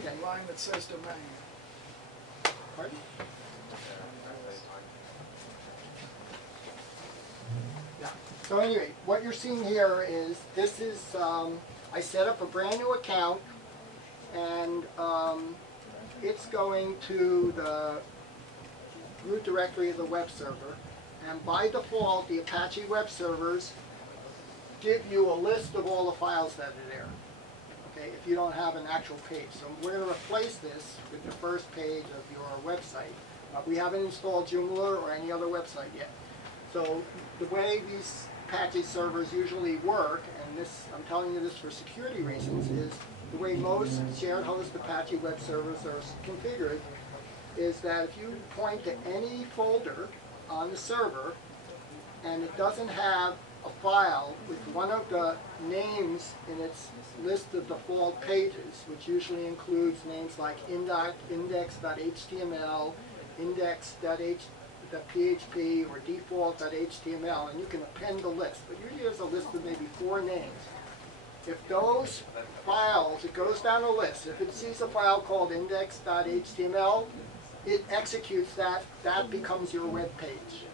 Okay. line that says domain. Pardon? Yeah. So anyway, what you're seeing here is this is I set up a brand new account, and it's going to the root directory of the web server, and by default the Apache web servers give you a list of all the files that are there. Okay, if you don't have an actual page. So we're going to replace this with the first page of your website. We haven't installed Joomla or any other website yet. So the way these Apache servers usually work, and this, I'm telling you this for security reasons, is the way most shared host Apache web servers are configured is that if you point to any folder on the server and it doesn't have a file with one of the names in its list of default pages, which usually includes names like index.html, index.php, or default.html, and you can append the list. But usually there's a list of maybe 4 names. If those files, it goes down the list. If it sees a file called index.html, it executes that. That becomes your web page.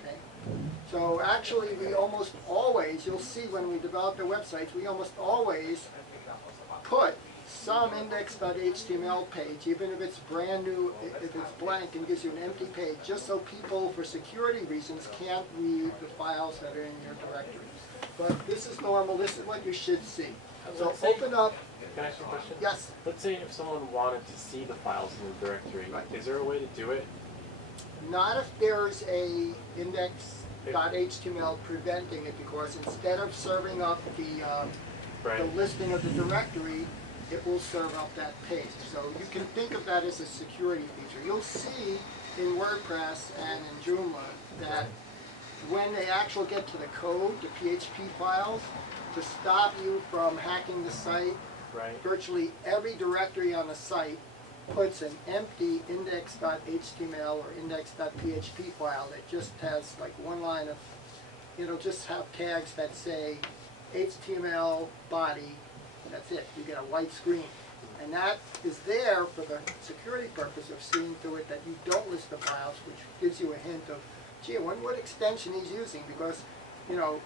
Okay? So actually, we almost always, you'll see when we develop the websites, we almost always put some index.html page, even if it's brand new, if it's blank and gives you an empty page, just so people, for security reasons, can't read the files that are in your directory. But this is normal. This is what you should see. So open up. Can I ask you a question? Yes. Let's say if someone wanted to see the files in the directory, Right. Is there a way to do it? Not if there's a index.html preventing it, because instead of serving up the listing of the directory, it will serve up that page. So you can think of that as a security feature. You'll see in WordPress and in Joomla that when they actually get to the code, the PHP files, to stop you from hacking the site, virtually every directory on the site puts an empty index.html or index.php file that just has like one line of, it'll just have tags that say HTML body, that's it. You get a white screen. And that is there for the security purpose of seeing through it that you don't list the files, which gives you a hint of, gee, I wonder what extension he's using, because, you know,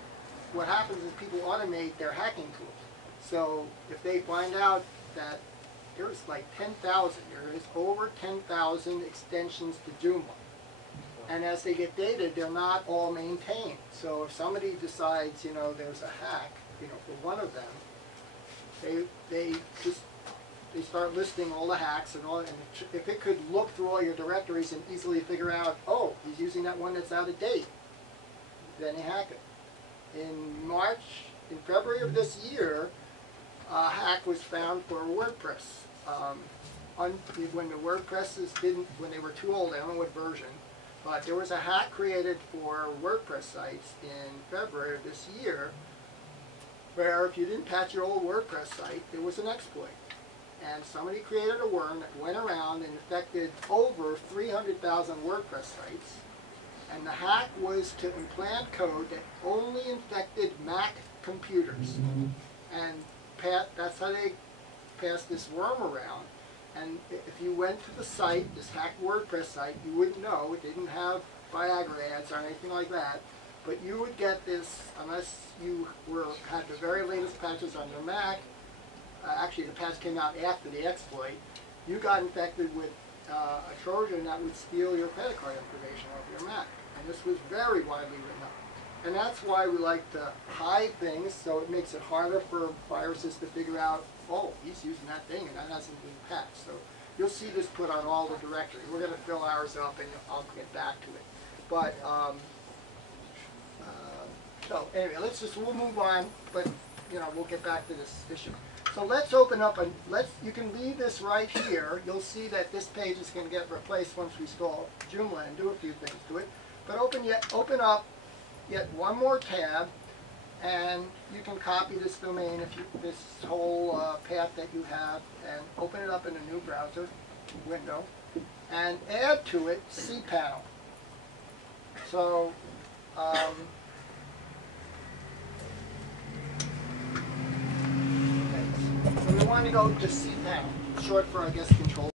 what happens is people automate their hacking tools. So if they find out that there's like 10,000, there is over 10,000 extensions to Joomla. And as they get dated, they're not all maintained. So if somebody decides, you know, there's a hack, you know, for one of them, they start listing all the hacks and all. And if it could look through all your directories and easily figure out, oh, he's using that one that's out of date, then you hack it. In February of this year, a hack was found for WordPress. When the WordPresses when they were too old, I don't know what version, but there was a hack created for WordPress sites in February of this year, where if you didn't patch your old WordPress site, there was an exploit. And somebody created a worm that went around and infected over 300,000 WordPress sites. And the hack was to implant code that only infected Mac computers. And that's how they passed this worm around. And if you went to the site, this hacked WordPress site, you wouldn't know. It didn't have Viagra ads or anything like that. But you would get this, unless you had the very latest patches on your Mac. Actually, the patch came out after the exploit. You got infected with a Trojan that would steal your credit card information off your Mac. And this was very widely written up. And that's why we like to hide things, so it makes it harder for viruses to figure out, oh, he's using that thing and that hasn't been patched. So you'll see this put on all the directory. We're going to fill ours up and I'll get back to it. But, so anyway, we'll move on, but, you know, we'll get back to this issue. So let's open up, you can leave this right here. You'll see that this page is going to get replaced once we install Joomla and do a few things to it. But open up yet one more tab, and you can copy this domain, this whole path that you have, and open it up in a new browser window, and add to it cPanel. So, we want want to go to cpanel, short for, I guess, control